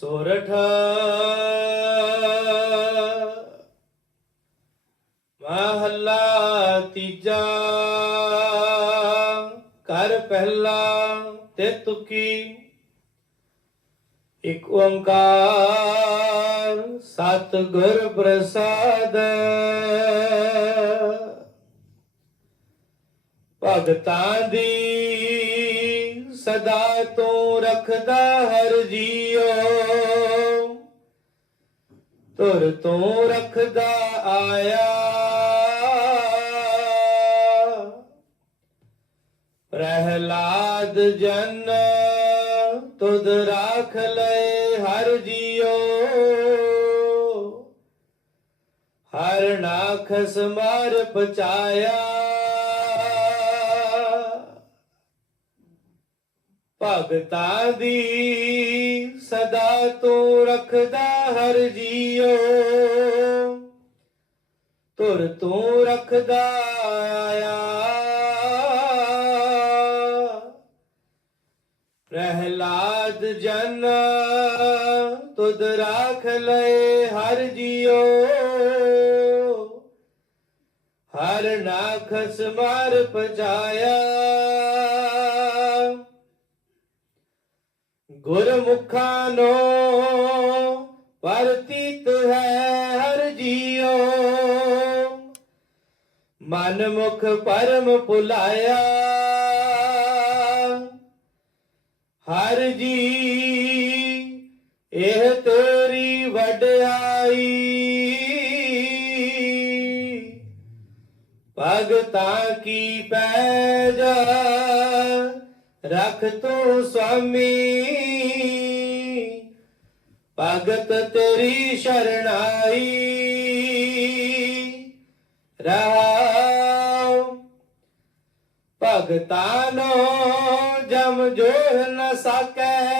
ਸੋਰਠ। ਮਹੱਲਾ ਤੀਜਾ। ਕਰ ਪਹਿਲਾ ਤੇ ਤੁਕੀ। ਇਕ ਓੰਕਾਰ ਸਤ ਗੁਰ ਪ੍ਰਸਾਦ। ਭਗਤਾਂ ਦੀ ਸਦਾ ਤੂੰ ਰੱਖਦਾ ਹਰ ਜੀਓ ਤੁਰ ਤੂੰ ਰੱਖਦਾ ਆਇਆ। ਪ੍ਰਹਿਲਾਦ ਜਨ, ਤੁਧ ਰਾਖ ਲਏ ਹਰ ਜੀਓ ਹਰ ਨਾਖਸ ਮਾਰ ਪਚਾਇਆ। ਭਗਤਾ ਦੀ ਸਦਾ ਤੂੰ ਰੱਖਦਾ ਹਰ ਜੀਓ। ਤੁਰ ਤੂੰ ਰੱਖਦਾ ਆਇਆ। ਪ੍ਰਹਿਲਾਦ ਜਨ ਤੁਧ ਰਾਖ ਲਏ ਹਰ ਜੀਓ। ਹਰ ਨਾਖਸ ਮਾਰ ਪਜਾਇਆ ਗੁਰਮੁਖਾਂ ਨੋ ਪਰਤੀਤ ਹੈ ਹਰ ਜੀਓ ਮਨ ਮੁਖ ਪਰਮ ਭੁਲਾਇਆ, ਹਰ ਜੀ ਇਹ ਤੇਰੀ ਵਡਿਆਈ। ਭਗਤਾਂ ਕੀ ਪੈ ਜਾ ਰਖ ਤੂੰ ਸੁਆਮੀ ਭਗਤ ਤੇਰੀ ਸ਼ਰਣਾਈ। ਰਹਾਉ। ਭਗਤਾਂ ਨੋ ਜਮ ਜੋ ਨ ਸਕੈ।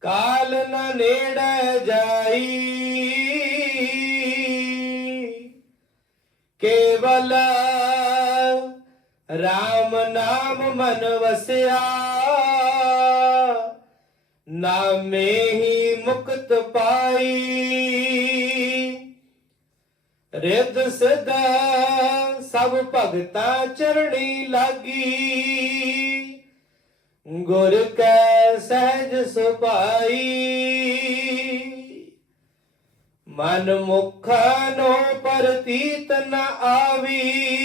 ਕਾਲ ਨ ਨੇੜੇ ਜਾਈ। ਕੇਵਲ RAM ਨਾਮ ਮਨ ਵਸਿਆ। ਨਾਮੇ ਹੀ ਮੁਕਤ ਪਾਈ। ਰਿੱਧ ਸਿਧਾ ਸਭ ਭਗਤਾ ਚਰਣੀ ਲਾਗੀ। ਗੁਰ ਕੈ ਸਹਿਜ ਸੁਭਾਈ। ਮਨ ਮੁਖਾ ਨੋ ਪਰਤੀਤ ਨ ਆਵੀ।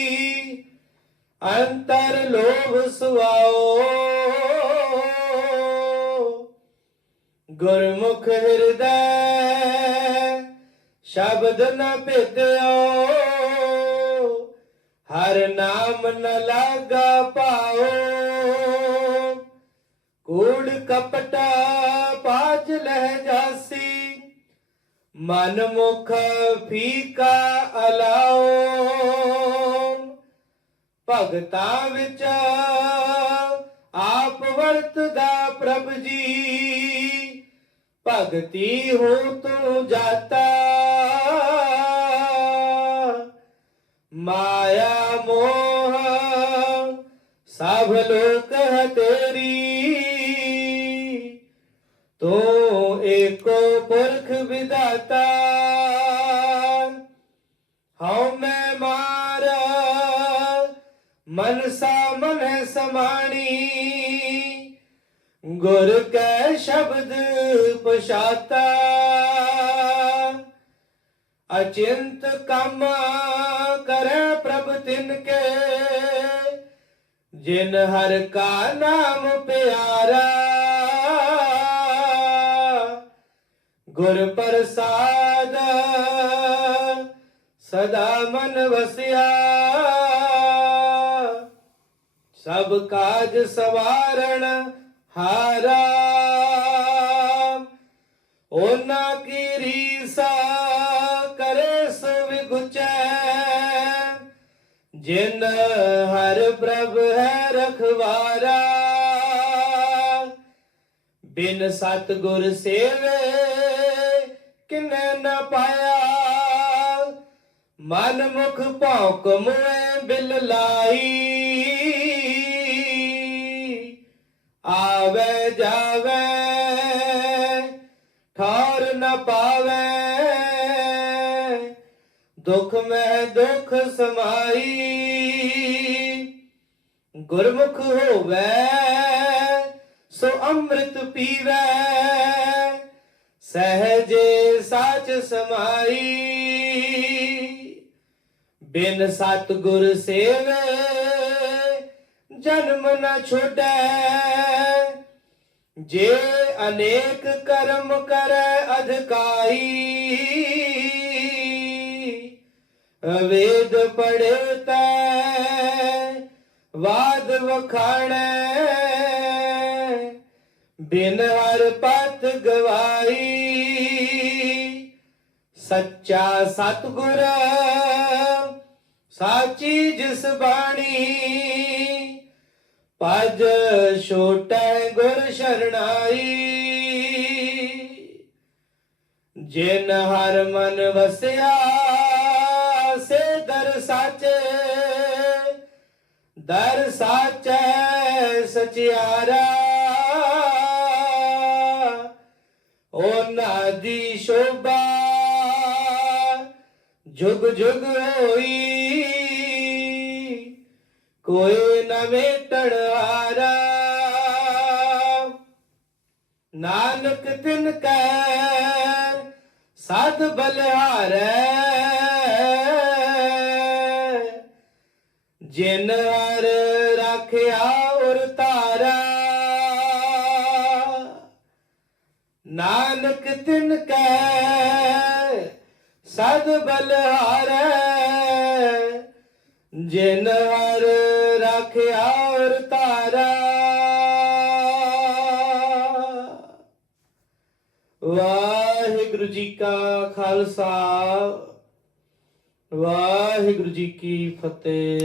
ਅੰਤਰ ਲੋਭ ਸੁਆਓ। ਗੁਰਮੁਖ ਹਿਰਦੈ, ਸ਼ਬਦ ਨ ਭਿਦਿਓ। ਹਰ ਨਾਮ ਨ ਲਾਗਾ ਪਾਓ। ਕੂੜ ਕਪਟਾ ਪਾਜ ਲਹਿ ਜਾਸੀ। ਮਨ ਮੁਖ ਫੀਕਾ ਅਲਾਓ। ਭਗਤਾ ਵਿੱਚ ਆਪ ਵਰਤਦਾ ਪ੍ਰਭ ਜੀ। ਭਗਤੀ ਹੋ ਤੂੰ ਜਾਤਾ। ਮਾਇਆ ਮੋਹ ਸਭ ਲੋਕ ਹੈ ਤੇਰੀ। ਤੂੰ ਏਕੋ ਪੁਰਖ ਵਿਦਾਤਾ ਹਉ ਮੈਂ ਮਾਰ ਮਨਸਾ ਮਨ ਸਮਾਣੀ, ਗੁਰ ਕੈ ਸ਼ਬਦ ਪਛਾਤਾ। ਅਚਿੰਤ ਕੰਮ ਕਰੈ ਪ੍ਰਭ ਤਿਨ ਕੇ, ਜਿਨ ਹਰ ਕਾ ਨਾਮ ਪਿਆਰਾ। ਗੁਰ ਪ੍ਰਸਾਦ ਸਦਾ ਮਨ ਵਸਿਆ। ਸਭ ਕਾਜ ਸਵਾਰਣ ਹਾਰਾ। ਉਹਨਾਂ ਕੀ ਰੀਸਾ ਕਰੇ ਸੁਵਿਗੁਚੈ ਜਿਨ ਹਰ ਪ੍ਰਭ ਹੈ ਰਖਵਾਰਾ। ਬਿਨ ਸਤ ਗੁਰ ਸੇਵੇ ਕਿਨੇ ਨ ਪਾਇਆ। ਮਨ ਮੁਖ ਭੌਂਕ ਮੁਏ ਬਿਲ ਲਾਈ ਦੁਖ ਮੈਂ ਦੁਖ ਸਮਾਈ। ਗੁਰਮੁਖ ਹੋਵੇ, ਸੋ ਅੰਮ੍ਰਿਤ ਪੀਵੇ। ਸਹਜੇ ਸਾਚ ਸਮਾਈ। ਬਿਨ ਸਤਿਗੁਰ ਸੇਵੇ, ਜਨਮ ਨਾ ਛੋੜੈ ਜੇ ਅਨੇਕ ਕਰਮ ਕਰੈ, ਅਧਿਕਾਈ। ਵੇਦ ਪੜ੍ਹੇ ਵਾਦ ਵਖਾਣੈ ਬਿਨ ਹਰ ਪਤ ਗਵਾਈ ਸੱਚਾ ਸਤਿਗੁਰ, ਸਾਚੀ ਜਿਸ ਬਾਣੀ ਪਜ ਛੋਟੈ ਗੁਰ ਸ਼ਰਣਾਈ। ਜਿਨ ਹਰ ਮਨ ਵਸਿਆ ਸੇ ਦਰ ਸਾਚੇ, ਦਰ ਸਾਚੈ ਸਚਿਆਰਾ। ਉਹਨਾਂ ਦੀ ਸ਼ੋਭਾ ਜੁਗ ਜੁਗ ਹੋਈ। ਕੋਈ ਨਵੇਂ ਮੇਟਣ ਨਾਨਕ ਤਿਨ ਕੈ ਸਦ ਬਲਿਹਾਰੈ। ਜਿਨ ਹਰ ਰਾਖਿਆ ਉਰ ਤਾਰਾ ਨਾਨਕ ਤਿਨ ਕੈ ਸਦ ਬਲਿਹਾਰੈ, ਜਿਨ ਹਰ ਰਾਖਿਆ ਉਰ ਤਾਰਾ ਵਾਹਿਗੁਰੂ ਜੀ ਕਾ ਖਾਲਸਾ, ਵਾਹਿਗੁਰੂ ਜੀ ਕੀ ਫਤਿਹ।